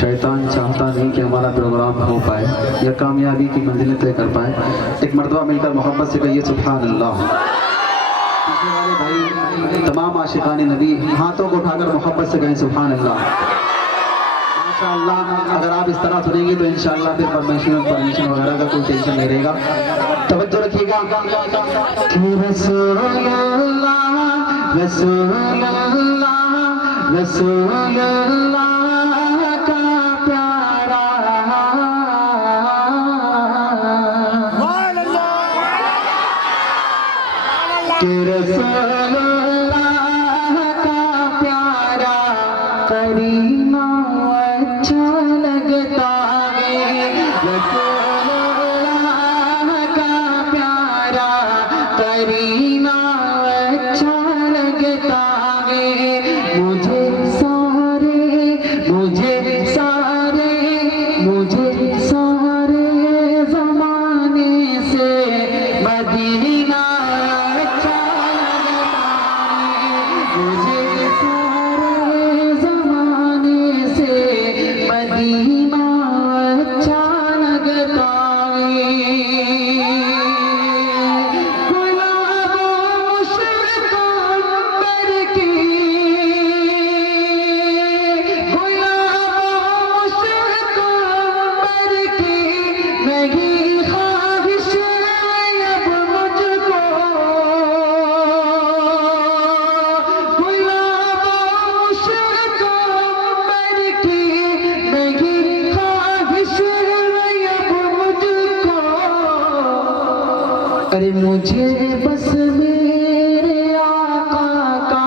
शैतान चाहता नहीं कि हमारा प्रोग्राम हो पाए या कामयाबी की मंजिलें तय कर पाए। एक मर्तबा मिलकर मोहब्बत से कहिए सुभान अल्लाह। पीछे वाले भाई तमाम आशिकाने नबी हाथों को उठाकर मोहब्बत से कहें सुभान अल्लाह। माशाअल्लाह अगर आप इस तरह सुनेंगे तो इंशाअल्लाह फिर परमिशन वगैरह का कोई टेंशन नहीं रहेगा। तवज्जो रखिएगा। रसूलुल्लाह का प्यारा कि रसूलुल्लाह का प्यारा करीना अच्छा लगता है। रसूलुल्लाह का प्यारा करीना अच्छा लगता है। मुझे सारे ज़माने से मदीना अच्छा लगता है। मुझे सारे ज़माने से मदीना अच्छा लगता है। अरे मुझे बस मेरे आका का,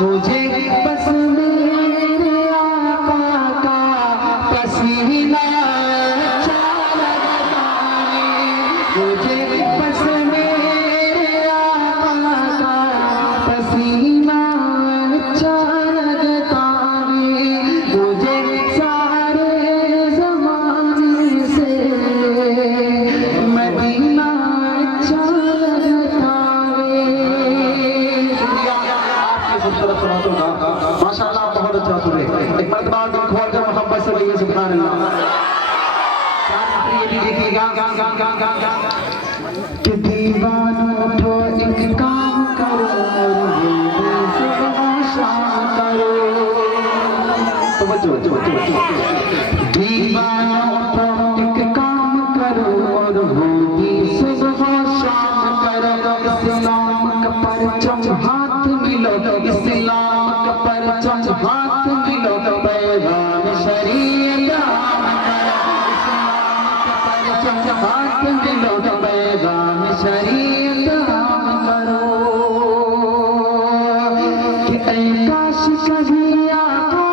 मुझे बस मेरे आका का पसीना अच्छा लगता है। मुझे बस मेरे आका का पसीना अच्छा लगता है। मुझे सारे ज़माने से मदीना माशाअल्लाह बहुत अच्छा सुने। एक मर्तबा दिल खोल कर मोहब्बत से कहिए सुभान अल्लाह। ये भी देखिएगा कि दीवानों को एक काम करो और शाम करो। दीवानों को एक काम करो और होगी सुबह शाम करो। इस्लाम का परचम हाथ मिलो, इस्लाम का परचम हाथ मिलो, पैगाम शरीयत आम करो। इस्लाम का परचम हाथ मिलो, पैगाम शरीयत आम करो। कि ऐ काश कभी आका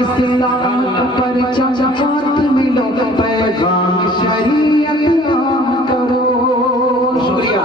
इस्लाम पर चमचमात मिलो, पैगाम शरीयत आम करो। शुक्रिया।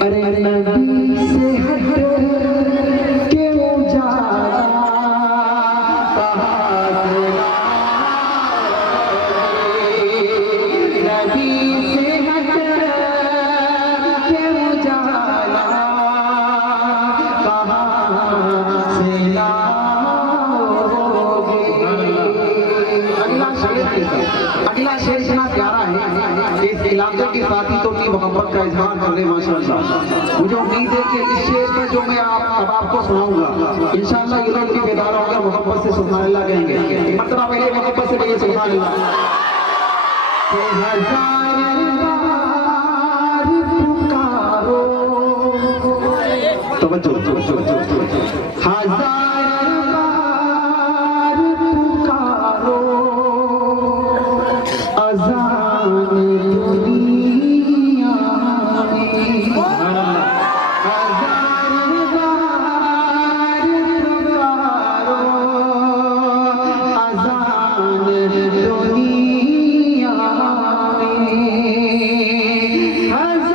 अरे नबी से हट कहाँ से लाओगे। अगला शेर इतना प्यारा है, इस इलाके के साथी तो अपनी मोहब्बत का इजहार कर रहे माशाअल्लाह। मुझे उम्मीद है कि इस शेर पर जो मैं अब आपको सुनाऊंगा इंशाअल्लाह ये लोग भी बेदार होकर मोहब्बत से सुभान अल्लाह कहेंगे। मतलब पहले मोहब्बत से कहिए सुभान अल्लाह। तवज्जो, हजार बार पुकारो अज़ान दुनिया में, हजार बार पुकारो अज़ान दुनिया में, हजार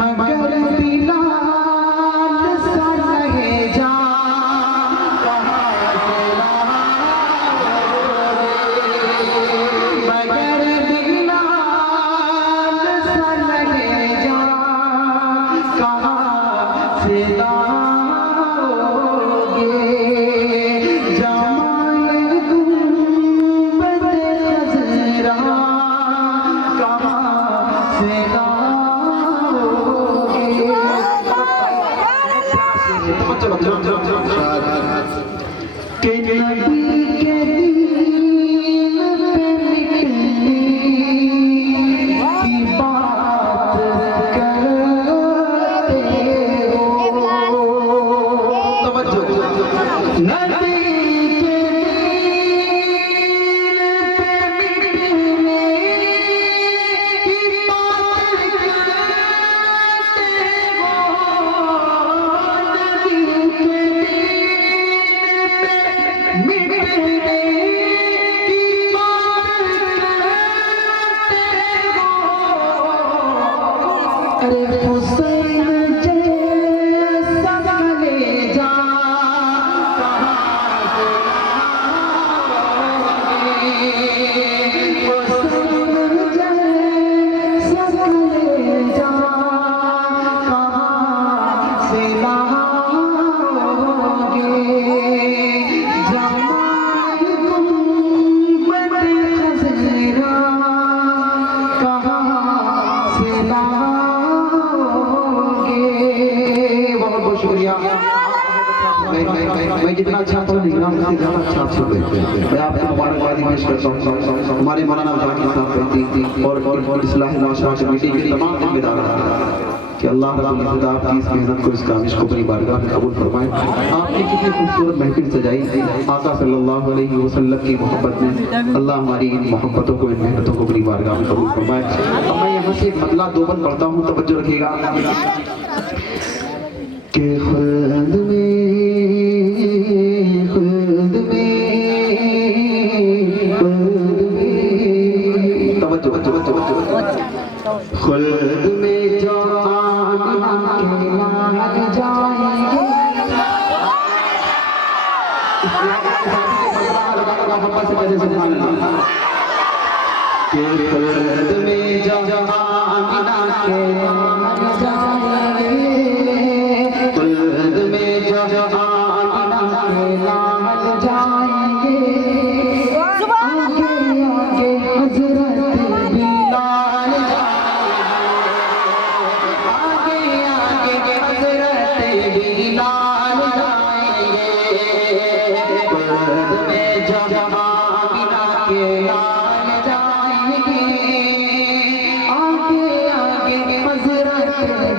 मगर बिलाल सा रहे जा कहाँ से लाओगे। मगर बिलाल सा रहे जा कहाँ से लाओगे। जमाल गुंबद खज़रा कहाँ से के नबी के दीन पे मिटने की बात करते हो। तवज्जो, नबी के दीन पे मिटने की बात करते हो। नबी के मिटने की बात करते हो। अरे हुसैन जैसा कलेजा कहाँ से लाओगे। हुसैन जैसा कलेजा कहाँ से लाओगे। जमाल गुंबद खज़रा कहाँ से लाओगे। बहुत बहुत शुक्रिया। मैं जितना अच्छा पढ़ लिख रहा हूँ उससे ज़्यादा अच्छा आप सुन रहे हैं। मैं आपको मुबारकबादी पेश करता हूँ। हमारे मौलाना जाकिर साहब और इस्लाह माशरा कमेटी के तमाम जिम्मेदार कि अल्लाह रब्बुल इज़्ज़त आपकी इस मेहनत को, इस काविश को अपनी बारगाह में कबूल फरमाए। आपने कितनी खूबसूरत महफिल सजाई आका सल्लल्लाहु अलैहि वसल्लम की मोहब्बत में। अल्लाह हमारी इन मोहब्बतों को, इन मेहनतों को अपनी बारगाह में कबूल फरमाए। अब मैं यहाँ से मतला दोबल पढ़ता हूँ, तवज्जो रखिएगा। कि खुद में तवज्जो, खुद में जो आमिना के लाग जाएंगे। कि खुद में जो आमिना के लाग जाएंगे। खुद में जो आमिना के लाग जाएंगे। आगे आगे हज़रत बिलाल आगे आगे हज़रत बिलाल जाएंगे। खुद में जो आमिना के लाल जाएंगे। आगे आगे हज़रत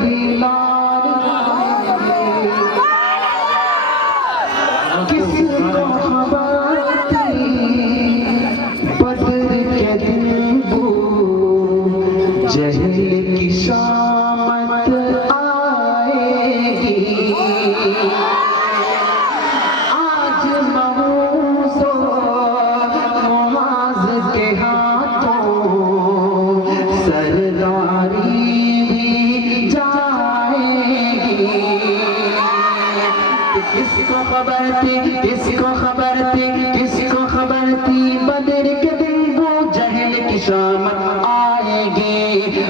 थी, किसको खबर थी, किसको खबर थी बदर के दिन वो जहल की शामत आएगी।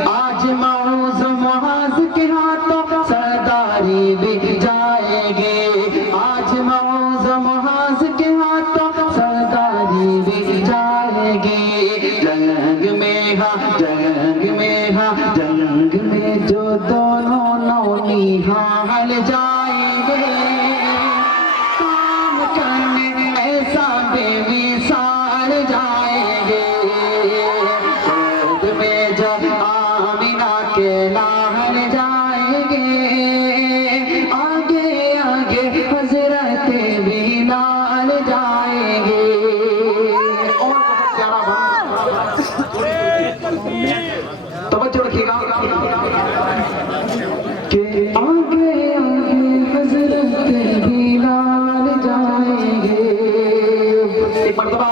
आज मऊज मुआज के हाथों सरदारी भी जाएगी। आज मऊज मुआज के हाथों सरदारी भी जाएगी। जंग में हाँ, जंग में हाँ, जंग में जो दोनों नौनिहाल जाएंगे, काम करने ऐसा बेमिसाल जाएंगे। गोद में जब आमिना के लाल जाएंगे, आगे आगे हजरत बिलाल जाएंगे। और बहुत प्यारा तवज्जो रखिएगा कि आगे आगे हजरत बिलाल जाएंगे। एक मर्तबा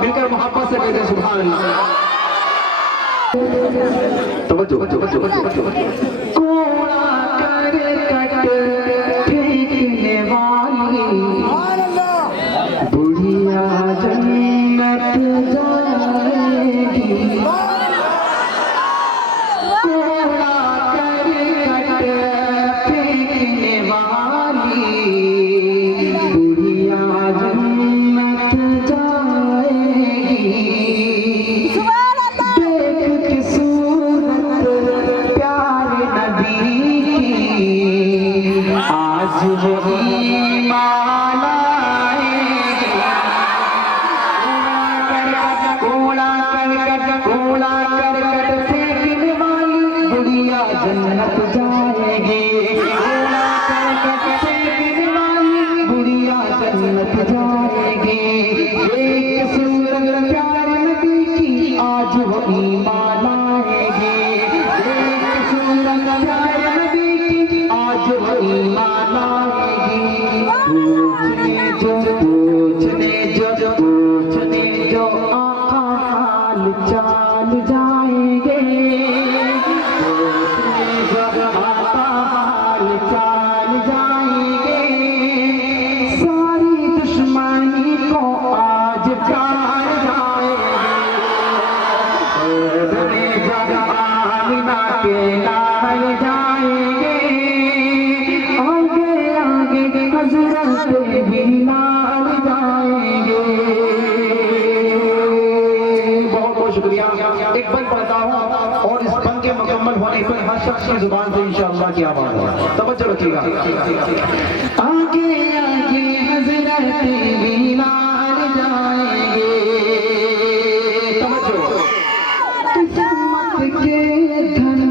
मिलकर मोहब्बत से कहते सुभान अल्लाह। तवज्जो कोड़ा कर कट फेंकने वाली बुढ़िया जन्नत जाएगी। कोड़ा कर कट फेंकने वाली बुढ़िया जन्नत जाएगी। देख के सूरत प्यारे नबी की, आज वो ईमान लाएगी। कोड़ा कर कट फेंकने वाली बुढ़िया जन्नत जाएगी। कोड़ा कर कट फेंकने वाली बुढ़िया जन्नत जाएगी। एक सूरत प्यारे नबी की, आज वो ईमान लाएगी। एक सूरत प्यारे नबी की, आज वो ईमान लाएगी। पूछने जो आका हाल चाल जाएंगे। पूछने जो आका हाल चाल जाएंगे। सारी दुश्मनी को आज प्यार जाएंगे। पूछने जो आमिना के लाल जाएंगे। आगे आगे हजरत बिलाल जाएंगे। बहुत बहुत शुक्रिया। एक बंद पढ़ता हूँ और इस बंद के मुकम्मल होने पर हर शख्स की जुबान से इंशाअल्लाह की आवाज़ है। तवज्जो रखिएगा। आगे आगे हजरत बिलाल जाएंगे। तवज्जो। किस्मत के धन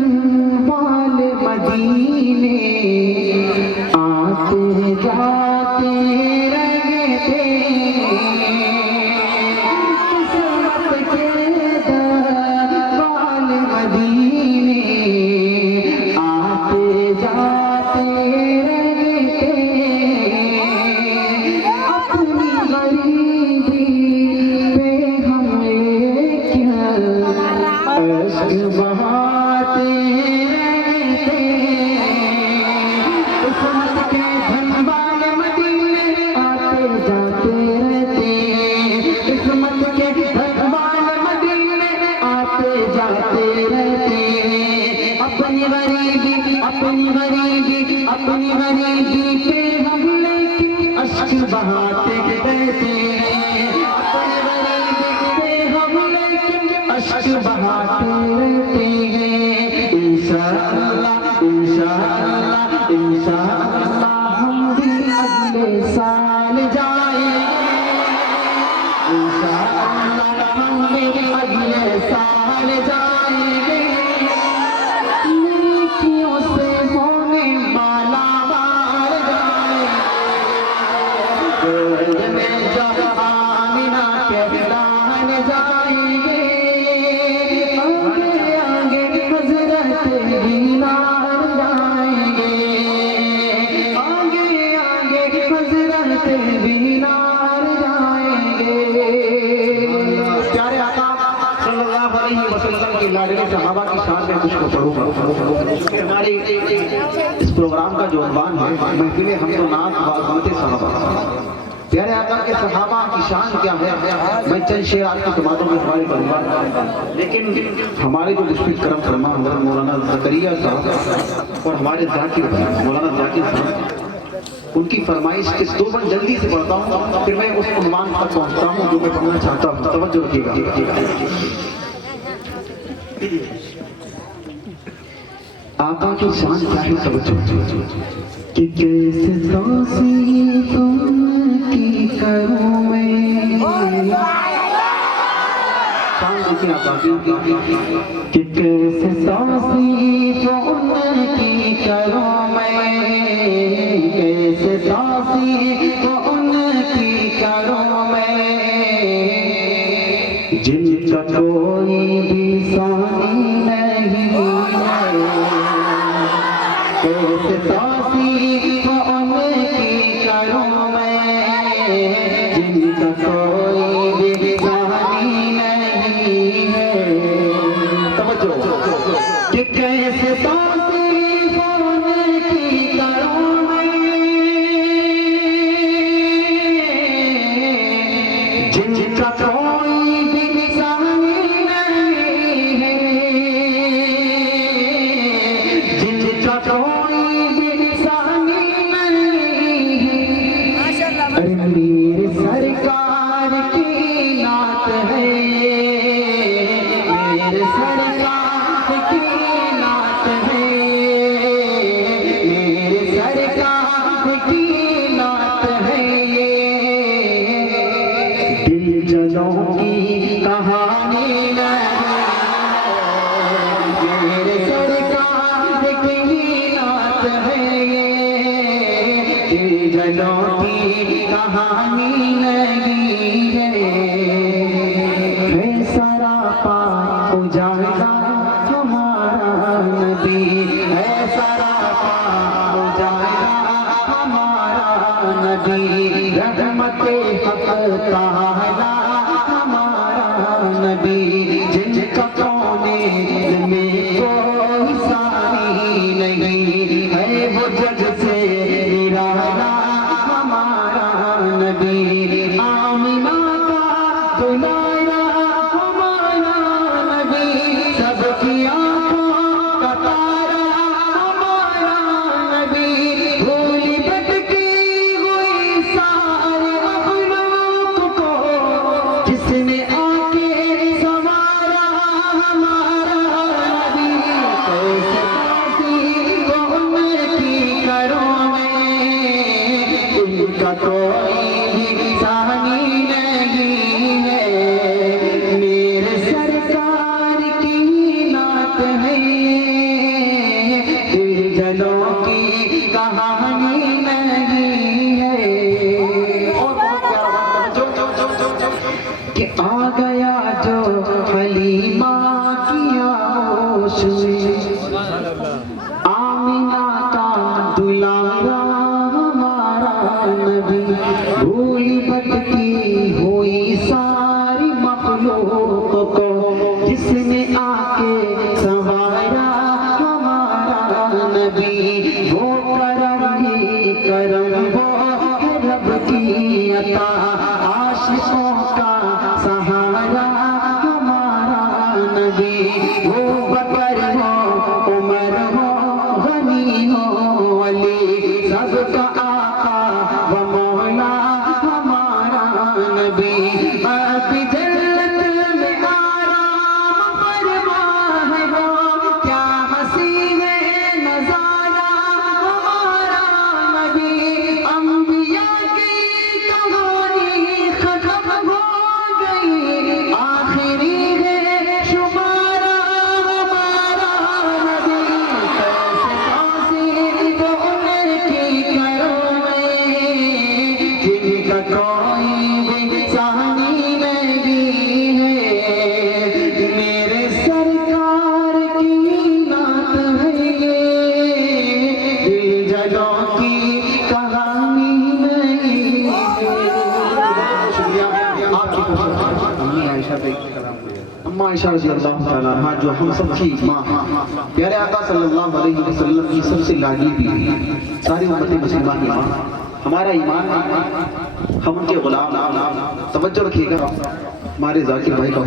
वाले मदीने आते जाते रहते। किस्मत के धन वाले मदीने आते जाते रहते। अपनी गरीबी पे हमें क्या अश्क बहाते रहते। किस्मत के धन वाले मदीने आते जाते रहते। किस्मत के धन वाले मदीने आते जाते रहते। अपनी गरीबी पे हम लेकिन अश्क बहाते रहते। अपनी गरीबी पे हम लेकिन अश्क बहाते रहते हैं। इंशाअल्लाह इंशाअल्लाह इंशाअल्लाह हम भी अगले साल जाएंगे। इंशाअल्लाह हम भी अगले साल जाएंगे। नेकियों से होने माला मार जाएंगे। गोद में जब आमिना के लाल जाएंगे। आगे आगे हजरत बिलाल जाएंगे। आगे आगे हजरत बिलाल जाएंगे। प्यारे आका सल्लल्लाहु अलैहि वसल्लम की लाडली सहाबा की शान में कुछ को पढ़ूंगा। हमारी इस प्रोग्राम का जो अनवान है महफिल हम तो नात बाज़मत सहाबा। प्यारे आका के सहाबा की शान क्या है, मैं चंद शेर आपकी समातों में हवाले करूंगा, लेकिन हमारे जो मुश्किल करम फरमा हज़रत मौलाना ज़करिया साहब और हमारे जाकिर मौलाना जाकिर साहब, उनकी फरमाइश के 2 बंद जल्दी से पढ़ता हूँ, फिर मैं उस उन्वान तक पहुँचता हूँ जो मैं पढ़ना चाहता हूँ। तवज्जो रखिएगा। आका की शान क्या है, तवज्जो कि कैसे तौसीफ उनकी करूं मैं, शान देखिए आका की कि कैसे तौसीफ उनकी करूं मैं, कैसे तौसीफ उनकी करूं मैं, जिनका कोई भी सानी नहीं है, कैसे तौसीफ उनकी करूं मैं, जिनका कोई भी सानी नहीं है। तवज्जो कि कैसे तौसीफ उनकी करूं मैं, जिनका कोई भी सानी नहीं है, जिनका कोई भी सानी नहीं है। अरे मेरे सरकार की नात है, मेरे सरकार की नात है, मेरे सरकार की नात है ये, दिल जलों की कहानी नहीं है, मेरे सरकार की नात है ये, दिल जलों की कहानी नहीं है। सरापा उजाला हमारा नबी है, सरापा उजाला हमारा नबी, रहमते हक ताला हमारा नबी, जिनका कौने में कोई सानी नहीं है, वो जग से निराला हमारा नबी, आमिना का दुलारा हमारा नबी, सबकी आँखों का तारा हमारा नबी, भूली भटकी हुई सारे मखलूक को जिसने आके संवारा हमारा नबी, कैसे तौसीफ उनकी करूं मैं, इनका कोई भी सानी नहीं है, मेरे सरकार की नात है ये, दिल जलों की कहानी नहीं है। और बहुत प्यारा कि आ गया जो हलीमा की आगोश में, आमिना का दुलारा हमारा नबी, भूली भटकी हुई सारी मखलूक को जिसने आके संवारा हमारा नबी, वो करम ही करम वो है रब की अता, आशिकों का सहारा हमारा नबी, वो बकर हो उमर हो गनी हो अली, सबका आका व मौला हमारा नबी, अब जन्नत में आराम फरमा है वो, क्या हंसी है नजारा हमारा नबी, अंबिया की कहानी खत्म हो गई, आखिरी है शुमारा हमारा नबी, कैसे तौसीफ उनकी करूं मैं, जिनका कोई भी सानी नहीं है, मेरे सरकार की नात है ये, दिल जलों की कहानी नहीं है। शुक्रिया आपकी अम्मा आयशा रज़ी अल्लाह ताला अन्हा, जो हम सब की माँ, प्यारे आका सल्लल्लाहु अलैहि वसल्लम की सबसे लाडली बीवी, सारी उम्मत मुसलमान की माँ, हमारा ईमान हम उनके गुलाम। तवज्जो रखिएगा हमारे जाकिर भाई का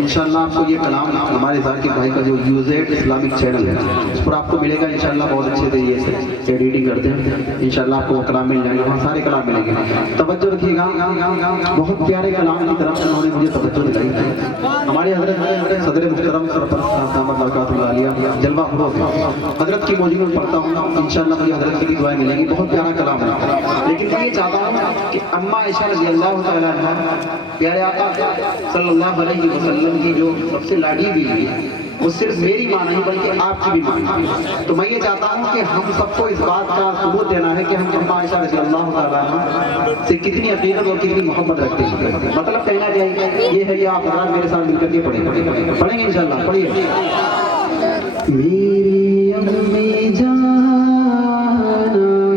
इंशाल्लाह आपको ये कलाम हमारे जाकिर भाई का जो यूज़ेड इस्लामिक चैनल है उस पर आपको मिलेगा इंशाल्लाह। बहुत अच्छे तरीके से एडिटिंग करते हैं इंशाल्लाह, आपको कलाम मिल जाएंगे, वहाँ सारे कलाम मिलेंगे। तवज्जो रखिएगा, बहुत प्यारे कलाम की तरफ उन्होंने मुझे तवज्जो दिलाई। हमारे हजरत सदर मुहतरम जलवा हजरत की मौजूद में पढ़ता हूँ इंशाल्लाह, मुझे हजरत की दुआएं मिलेंगी। बहुत प्यारा कलाम है, लेकिन मैं ये चाहता हूँ कि अम्मा आयशा रज़ी अल्लाह तआला अन्हा प्यारे आका सल्लल्लाहु अलैहि वसल्लम की जो सबसे लाडी बीवी है, वो सिर्फ मेरी मां नहीं बल्कि आपकी भी मां है। तो मैं ये चाहता हूँ कि हम सबको इस बात का सबूत देना है कि हम अम्मा आयशा रज़ी अल्लाह तआला अन्हा से कितनी अकीदत और कितनी मोहब्बत रखते हैं। मतलब कहना चाहिए ये है कि आप हजरात मेरे साथ मिलकर के पढ़ेंगे इंशाल्लाह। पढ़िए। मेरी अम्मी जान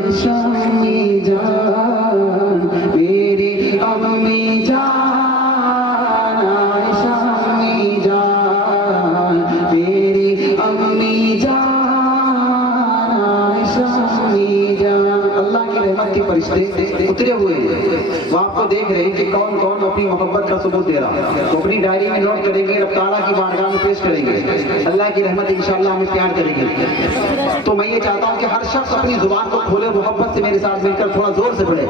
आयशा अम्मी जान, मेरी अम्मी जान आयशा अम्मी जान, मेरी अम्मी जान आयशा अम्मी जान। अल्लाह की रहमत के फरिश्ते उतरे हुए हैं, वो आपको देख रहे हैं कि कौन कौन अपनी मोहब्बत का सबूत दे रहा है। तो अपनी डायरी में नोट करेंगे, रब ताला की बारगाह में पेश करेंगे, अल्लाह की रहमत इंशाल्लाह हमें प्यार करेंगे। तो मैं ये चाहता हूँ कि हर शख्स अपनी जुबान को खोले, मोहब्बत से मेरे साथ मिलकर थोड़ा जोर से पढ़े।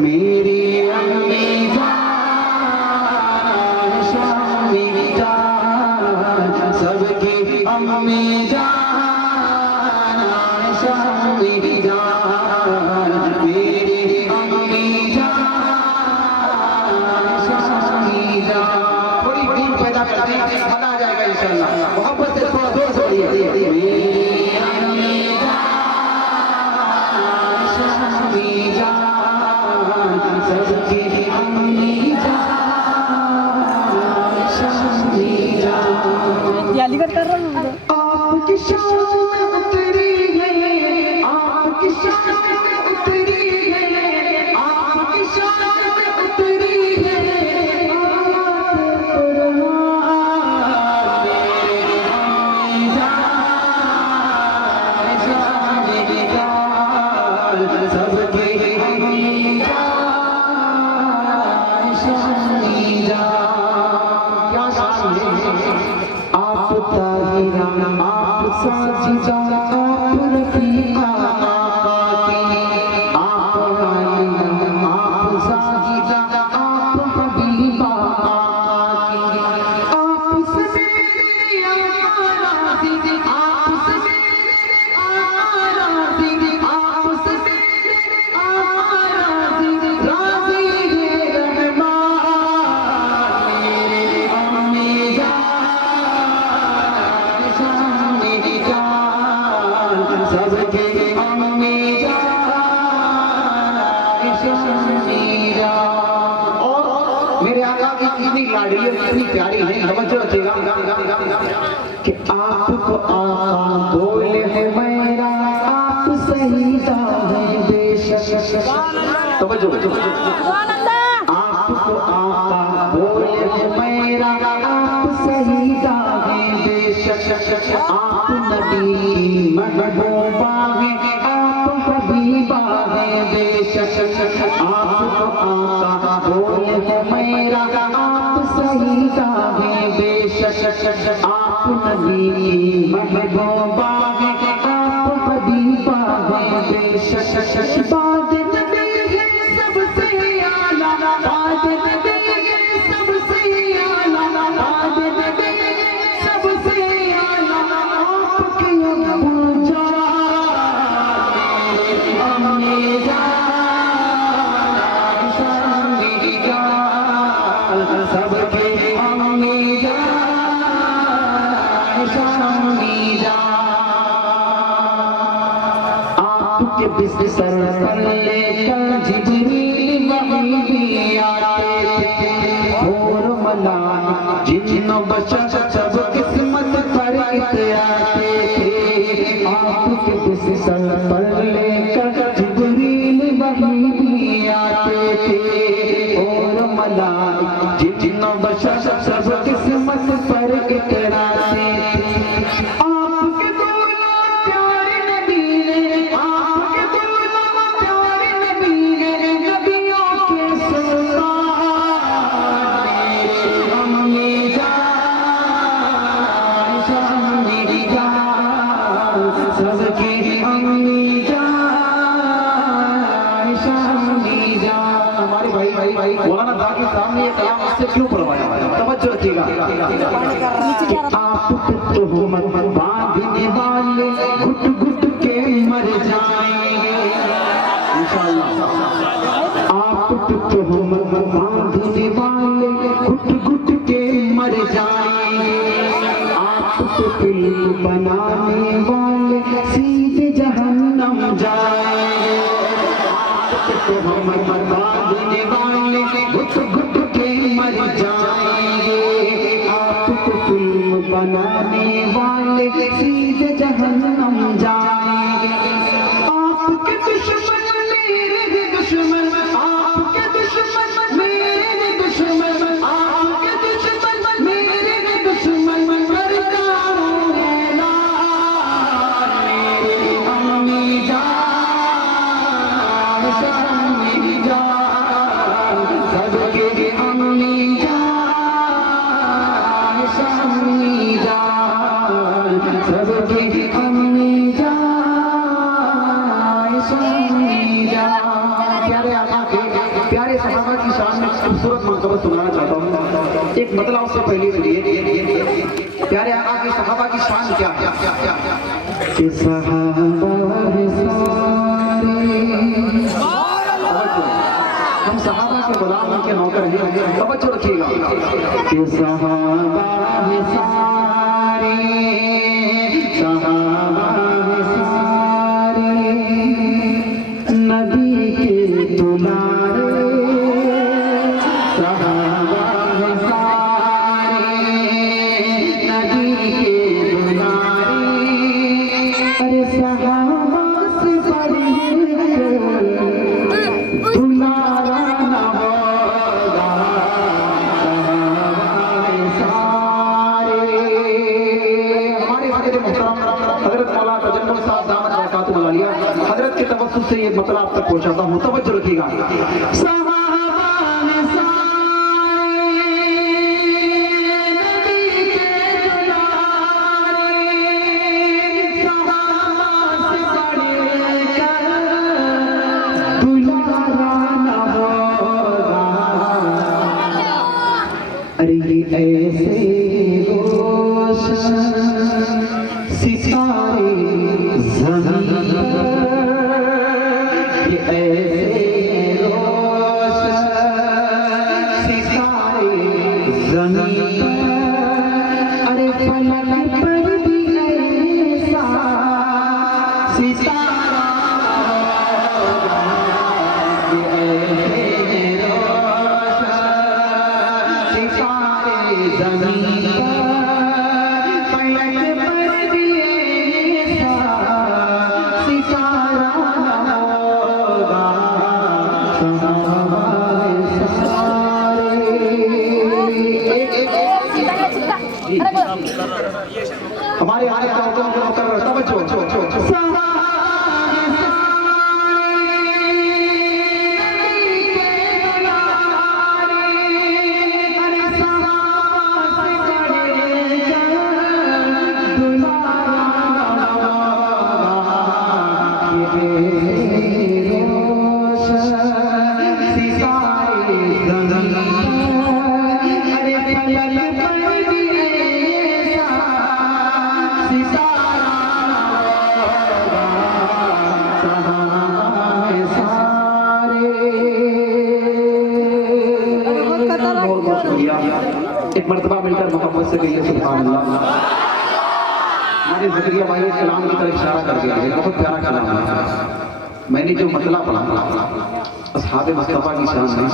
मेरी अम्मी जान अम्मी जान, सबकी अम्मी जान आयशा अम्मी जान, मेरी अम्मी जान आयशा अम्मी जान। थोड़ी भीड़ पैदा करते हैं, मजा आ जाएगा इंशाल्लाह। मोहब्बत से थोड़ा जोर से पढ़िए। मेरी अम्मी जान आयशा अम्मी जान, सबकी अम्मी जान आयशा अम्मी जान। यालीगढ़ कर रहा हूँ आपकी शान उतरी है, आपकी शान उतरी है, आपकी शान उतरी है, सबकी अम्मी जान। क्या शान है, आप ताहिरा आप साजिदा आप रफीका आप आलिया आप साजिदा आप हबीबा आप से मेरी आराज़ी, आप से मेरी आराज़ी, आप से मेरी आराज़ी, राज़ी है रहमान। मेरी अम्मी सबके अम्मी जान आयशा अम्मी जान। और मेरे आका की कितनी लाडली और कितनी प्यारी है, समझ रखिएगा कि आपको आका बोले है मेरा, आप सहीदा है बेशक। समझो, आपको आका बोले है मेरा, आप सहीदा है बेशक। आप नबी की महबूबा है, आप हबीबा है बेशक। आपको आका बोले है मेरा, आप सहीदा है बेशक। आप नबी की महबूबा है, आप हबीबा है बेशक। बाद नबी है सबसे आला, बाद नबी है सबसे आला, बाद नबी है सबसे आला। आपके अब्बू जान मेरी अम्मी जान आयशा अम्मी जान, सबके अम्मी जान आयशा अम्मी जान। आपके बिस्तर पर लेकर जिब्रील वही भी आते थे, और मलाइका जिन्नो बशर सब किस्मत पर इतराते थे। आपके बिस्तर पर लेकर जिब्रील वही भी आते थे, और मलाइका जिन्नो बशर सब किस्मत पर इतराते थे। आपके दूल्हा प्यारे नबी ने, आपके दूल्हा प्यारे नबी ने, नबियों के रखिएगा। आप तो बांधने वाले घुट घुट के मर जाएंगे इंशाअल्लाह। आप तो बांधने वाले घुट घुट के मर जाएंगे। आप तो फिल्म बनाने वाले सीधे जहन्नम जाएंगे। आप तो बांधने वाले घुट घुट के मर जाएंगे। आप तो फिल्म बनाने वाले सीधे जहन्नम जाएंगे। आपके दुश्मन मेरे भी दुश्मन, आपके दुश्मन मेरे भी दुश्मन, आपके दुश्मन मेरे भी दुश्मन, करता हूँ ऐलान मेरी अम्मी जान, अम्मी जान, सबके अम्मी जान, अम्मी जान, सबके अम्मी जान, अम्मी जान। प्यारे आका के प्यारे सहाबा की शान में खूबसूरत मंकबत सुनाना चाहता हूँ। एक मतलब उससे पहले सुनिए प्यारे आका के सहाबा की शान क्या है। कि सहाबा है सारे, हम सहाबा के गुलाम उनके नौकर हैं, तवज्जो रखिएगा। कि सहाबा है सारे, सहाबा है सारे, नबी के दुलारे, सहाबा है सारे, नबी के दुलारे। अरे सहाबा से बढ़कर दुलारा न होगा, सहाबा है सारे। हमारे वालिद मोहतरम हजरत मौलाना तजम्मुल साहब दामत बरकातुहू अलिया हजरत के तवज्जुह से ये मतलब आप तक पहुंचाता हूँ, तवज्जो रखिएगा। सहाबा है सारे, नबी के दुलारे, सहाबा से बढ़कर दुलारा न होगा। अरे ये ऐसे रोशन सितारे ज़मीन पर, ये ऐसे रोशन सितारे ज़मीन पर, अरे फलक पर भी ऐसा सितारा होगा। ये ऐसे रोशन सितारे ज़मीन पर, फलक पर भी ऐसा सितारा होगा। सहाबा है सारे। हमारे आने का हुक्म जो कर तवज्जो। सहाबा है सारे, नबी के दुलारे, अरे सहाबा से बढ़कर दुलारा होगा। ये रोशन सितारे ज़मीन पर, अरे फलक पर भी ऐसा सितारा होगा। सहाबा है सारे। बहुत बहुत शुक्रिया। एक मर्तबा मिलकर मोहब्बत से कहिए सुभान अल्लाह। मैंने ज़करिया भाई के कलाम की तरफ इशारा कर दिया है, बहुत प्यारा कलाम है। मैंने जो मतला पढ़ा असहाब मुस्तफा की शान में,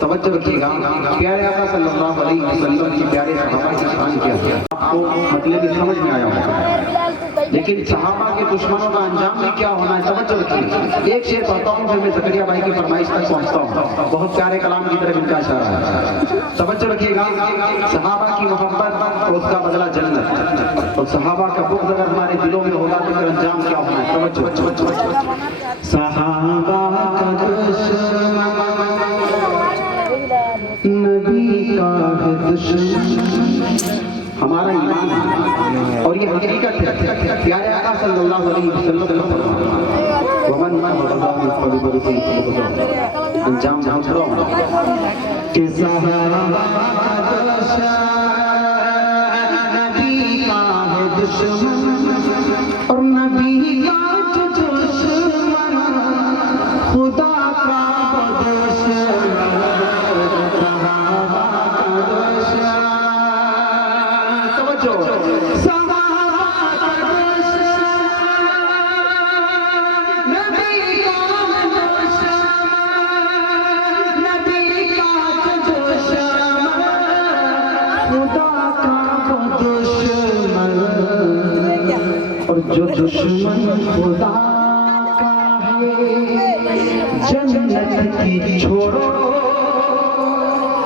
तवज्जो रखिएगा। प्यारे आका सल्लल्लाहु अलैहि वसल्लम की प्यारे सहाबा की शान क्या है आपको मतलब समझ में आया होगा, लेकिन सहाबा के दुश्मनों का अंजाम भी क्या होना है, तवज्जो रखिएगा। एक शेर पढ़ता हूँ फिर मैं ज़करिया भाई की फरमाइश तक पहुँचता हूँ। बहुत प्यारे कलाम की तरफ इनका इशारा है, तवज्जो रखिएगा। सहाबा की मोहब्बत और उसका बदला जन्नत, और सहाबा का बुग़्ज़ अगर हमारे दिलों में होगा तो फिर अंजाम क्या होना है, तवज्जो। सहाबा का दुश्मन नबी का है दुश्मन, हमारा ईमान है और ये हकीकत है। प्यारे आका सल्लल्लाहु अलैहि वसल्लम ने फरमाया वमन मन अंजाम जहां कि सहाबा का नबी का है दुश्मन और नबी का जो दुश्मन खुदा का दुश्मन सहाबा का दुश्मन। तवज्जो, सहाबा का दुश्मन नबी का दुश्मन, नबी का जो दुश्मन खुदा का दुश्मन और जो दुश्मन खुदा का है जन्नत की छोड़ो,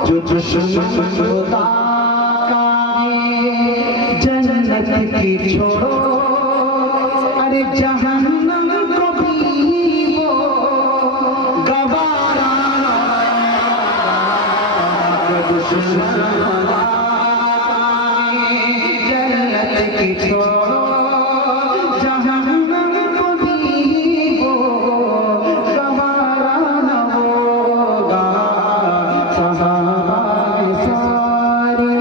जो दुश्मन खुदा का है जन्नत की छोड़ो, अरे जहन्नम को भी वो गवारा जो दुश्मन खुदा का है जन्नत की छोड़ो, जहन्नम को भी वो गवारा न होगा। सहाबा सारे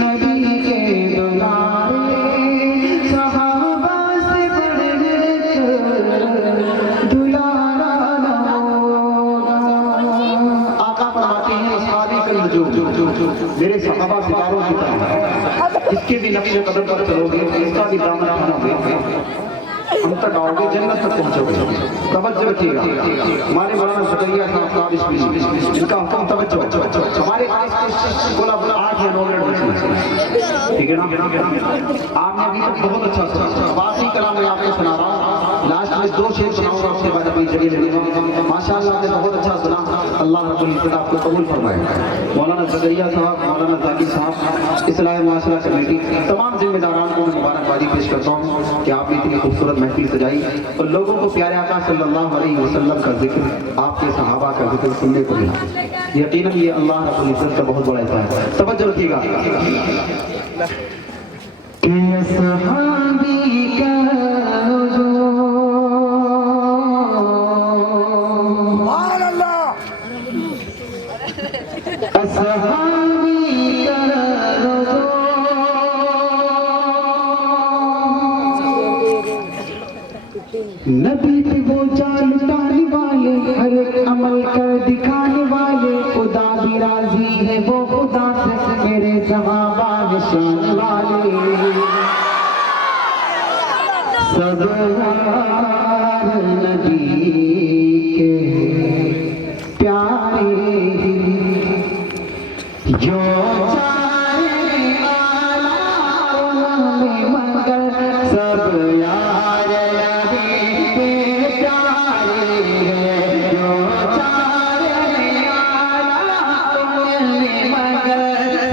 नबी के दुलारे, सहाबा से बढ़कर दुलारा न होगा। आका फरमाते हैं सादिक़ुल वजूद, मेरे सहाबा सितारों की तरह इसके भी नक्शे कदम पर चलोगे, इसका भी दामन थामोगे, हम तक आओगे, जन्नत तक पहुंचोगे। तवज्जो रखिएगा, हमारे मौलाना ज़करिया साहब का इनका हुक्म तवज्जो। हमारे पास बोला 8 या 9 मिनट बचे, ठीक है ना? आपने अभी तक बहुत अच्छा सुना, बाकी कलाम मैं आपको सुना रहा हूँ, लास्ट में 2 शेर सुनाऊंगा, उसके बाद अपनी जगह ले लूंगा। माशाअल्लाह आपने बहुत अच्छा सुना, अल्लाह रब्बुल इज्जत आपको कबूल फरमाए। मौलाना ज़करिया साहब, मौलाना ज़ाकिर साहब, इस्लाह माशरा कमेटी, तमाम जिम्मेदारान को मैं मुबारकबादी पेश करता हूँ कि आपने इतनी खूबसूरत महफिल सजाई और लोगों को प्यारे आका सल्लल्लाहु अलैहि वसल्लम का जिक्र, आपके सहाबा का जिक्र सुनने को मिला। यकीनन ये अल्लाह रब्बुल इज्जत का बहुत बड़ा एहसान है। तवज्जो रखिएगा कि सहाबी का जो सुभान अल्लाह सहाबी का जो नबी थे वो जान लुटाने वाले, हर एक अमल कर दिखाने वाले, खुदा भी राजी है वो खुदा से, मेरे सहाबा निशान वाले सब यार नबी के प्यारे जो चाहे आला में मगर सब यार नबी के प्यारे जो चाहे आला में मगर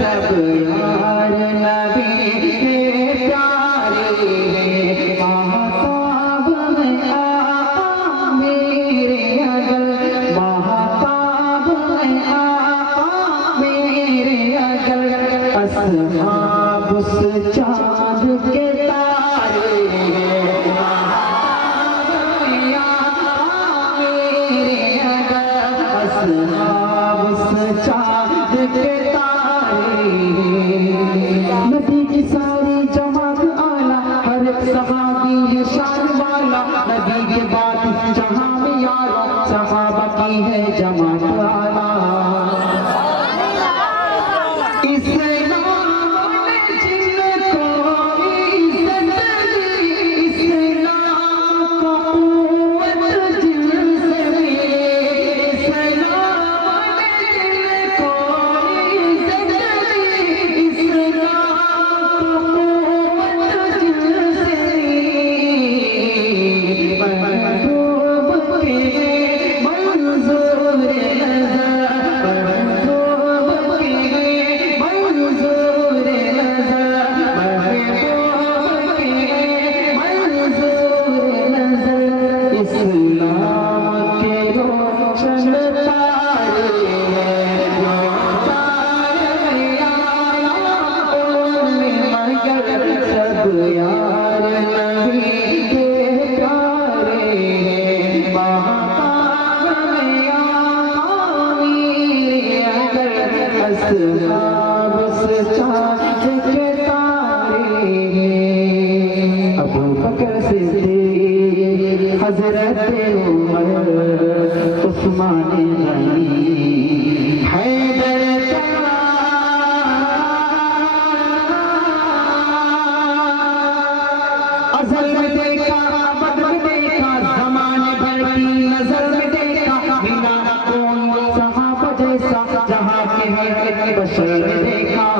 सब यार नबी के प्यारे। महताब में आका मेरे अगल, महताब में आका मेरे अगल, असहाब उस चाँद के तारे, महताब में आका मेरे अगल, असहाब उस चाँद के तारे। नबी की सारी जमात आला, हर एक सहाबी है शान वाला, नबी के बाद जहां में यारा सहाबा की है जमात आला। इस्लाम ने जिनको इज्जत दी, इस्लाम को कुव्वत जिनसे मिली, इस्लाम ने जिनको इज्जत दी, इस्लाम को कुव्वत जिनसे मिली, महबूब के मंजूर के तारे अबू बकर सिद्दीक हजरत उमर उस्मान गनी हैदर अज़ल में देखा अबद में देखा ज़माने भर की नजर में देखा बिना कौन सहाबा जैसा जहां के है एक बशर में देखा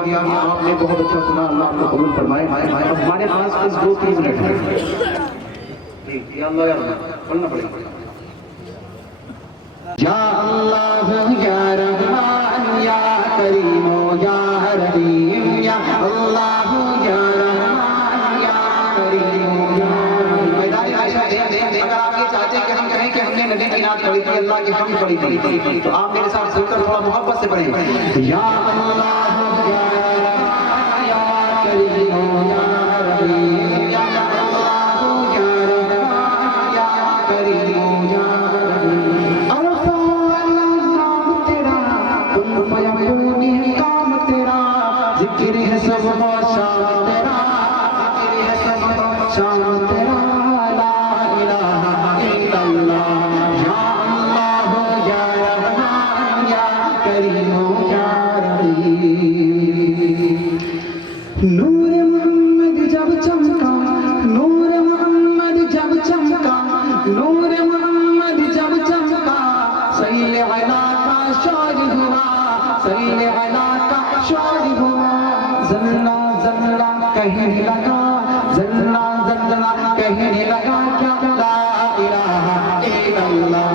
आपने बहुत अच्छा सुना, अल्लाह आपको कबूल फरमाए। हमारे पास बस 2-3 मिनट है, या अल्लाह या बोलना पड़ेगा। या अल्लाह या रहमान या करीम या रहीम या अल्लाह या रहमान या करीम या मैदान आयशा अगर आप ये चाहते हैं कि हम कहें कि हमने नबी की नात पढ़ी थी, अल्लाह की हम पढ़ी थी, तो आप मेरे साथ सुनकर थोड़ा मोहब्बत से पढ़ें। या अल्लाह नूर मोहम्मद जब चमका, नूर मोहम्मद जब चमका, नूर मोहम्मद जब चमका, सल्ले अला का शौर हुआ, सल्ले अला का शौर हुआ। जल्ला जल्ला कहने लगा, जल्ला जल्ला कहने लगा क्या ला इलाहा इल्लल्लाह।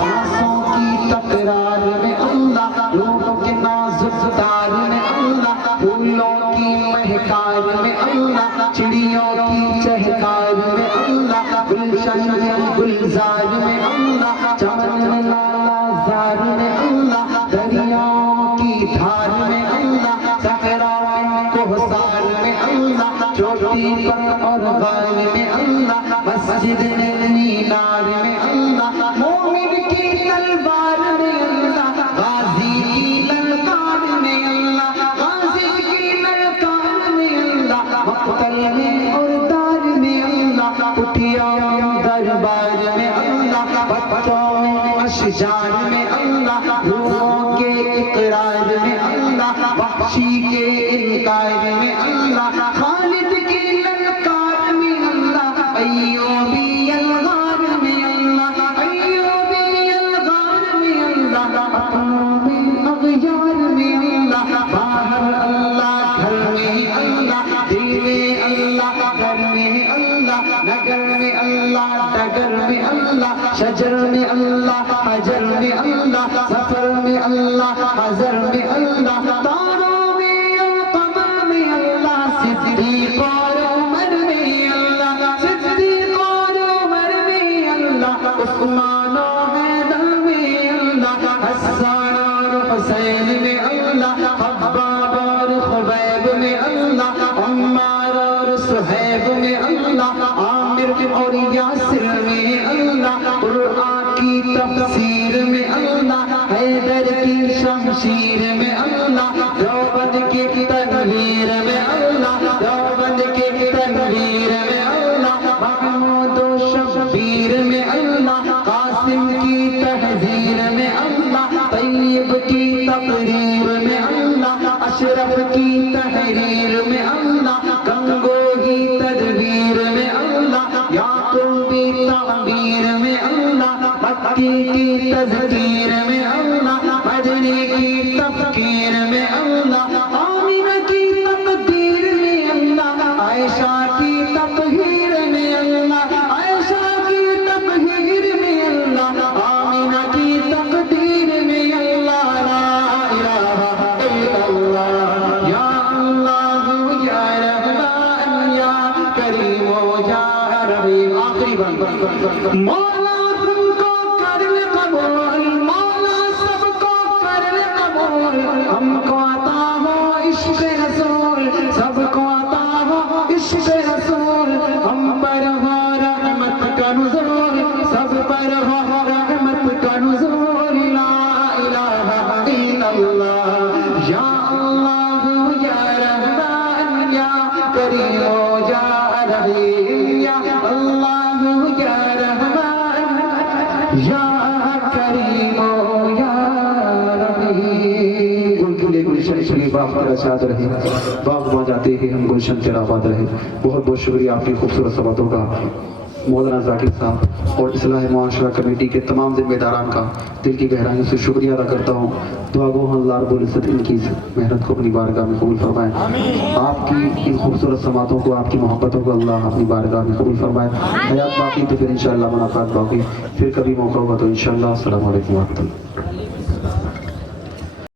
सांसों की तकरार में अल्लाह, रूह के नाजुक तार में अल्लाह, फूलों की महकार में अल्लाह, चिड़ियों की चहकार में अल्लाह, गुलशन में गुलजार में अल्लाह, चमन लाला जार में अल्लाह, दरियाओं की धार में अल्लाह, सहराओं में कोहसार में अल्लाह, चोटी पर और गार में अल्लाह, मस्जिद में मीनार में अल्लाह, मोमिन की तलवार में अल्लाह, गाजी की ललकार में अल्लाह, गाजी की ललकार में अल्लाह, मक्तल में और दार में अल्लाह, कुटिया दरबार में अल्लाह, बच्चों में अशजार में अल्लाह, रूहों के इकरार में अल्लाह, बख्शी के इनकार में अल्लाह, खालिद की ललकार में अल्लाह, अय्यूबी अलगार में अल्लाह, अय्यूबी अलगार में अल्लाह, अगयार में अल्लाह, बाहर अल्लाह घर में अल्लाह, दिल में अल्लाह घर में अल्लाह, नगर में अल्लाह डगर में अल्लाह, शजर में अल्लाह हजर में अल्लाह, सफर में अल्लाह हजर में अल्लाह, तारों में और कमर में अल्लाह, सिद्दीक और उमर में अल्लाह, सिद्दीक और उमर में अल्लाह, उस्मान और हैदर में अल्लाह, हसन और हुसैन में अल्लाह, खब्बाब और खुबैब में अल्लाह, अम्मार और सुहैब में अल्लाह, आमिर और यासिर में अल्लाह, कुरान की तफसीर में अल्लाह, हैदर की शमशीर में अल्लाह, देवबंद की तनवीर में अल्लाह, देवबंद की तनवीर में अल्लाह, महमूद और शब्बीर मक्की की तज़कीर में अल्लाह, मदनी की तफ़कीर में अल्लाह, आमिना की तक़दीर में अल्लाह, आयशा की तक़हीर में अल्लाह, आयशा की तक़हीर में अल्लाह, आमिना की तक़दीर में अल्लाह। ला इलाहा इल्लल्लाह, या अल्लाह या रहमान या करीम या रहीम। आखिरी बात, मौला तुमको कर ले कबूल, मौला सबको कर ले कबूल, हमको अता हो इश्क़ रसूल, सबको अता हो इश्क़ रसूल, हम पर हो रहमत का नुज़ूल, सब पर हो रहमत का नुज़ूल। ला इलाहा इल्लल्लाह, या अल्लाह या रहमान या करीम या रहीम, या अल्लाह या रहमान या करीम या रहीम। गुलगुले गुलशन चली बाग तेरा शाद रहे, बाग वहाँ जाते हैं हम गुलशन तेरा आबाद रहे। बहुत बहुत शुक्रिया आपकी खूबसूरत सवालों का मौलाना जाकिर साहब और इस्लाह मुआशरा कमेटी के तमाम जिम्मेदारान का दिल की गहराइयों से शुक्रिया अदा करता हूँ। दुआ गो अल्लाह रब्बुल इज़्ज़त इनकी मेहनत को अपनी बारगाह में कबूल फरमाए। आपकी इन खूबसूरत समातों को, आपकी मोहब्बतों को अल्लाह अपनी बारगाह में कबूल फरमाए। हयात बाकी तो फिर इंशाअल्लाह मुलाकात बाकी, फिर कभी मौका होगा तो इंशाअल्लाह। अस्सलामु अलैकुम व रहमतुल्लाह।